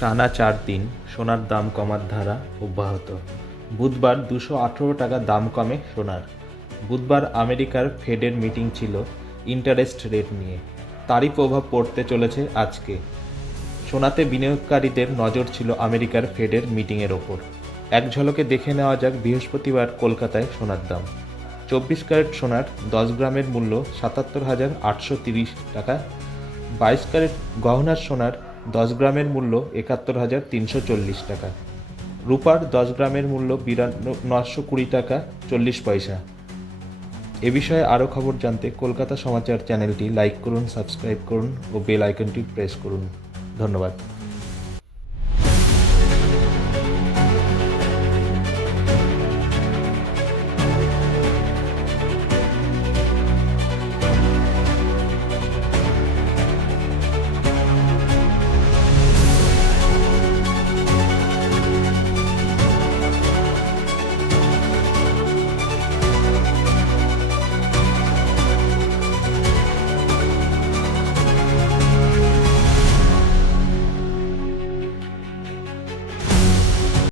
টানা 4 দিন সোনার দাম কমার ধারা অব্যাহত। বুধবার 218 টাকা দাম কমে সোনার। বুধবার আমেরিকার ফেডের মিটিং ছিল ইন্টারেস্ট রেট নিয়ে। তারই প্রভাব পড়তে চলেছে আজকে। সোনাতে বিনিয়োগকারীদের নজর ছিল আমেরিকার ফেডের মিটিংয়ের ওপর। এক ঝলকে দেখে নেওয়া যাক বৃহস্পতিবার কলকাতায় সোনার দাম। 24 ক্যারেট সোনার 10 গ্রামের মূল্য 77,830 টাকা। 22 ক্যারেট গহনার সোনার 10 গ্রামের মূল্য 71,340 টাকা। রূপার 10 গ্রামের মূল্য 920 টাকা 40 পয়সা। এ বিষয়ে আরও খবর জানতে কলকাতা সমাচার চ্যানেলটি লাইক করুন, সাবস্ক্রাইব করুন ও বেল আইকনটি প্রেস করুন। ধন্যবাদ।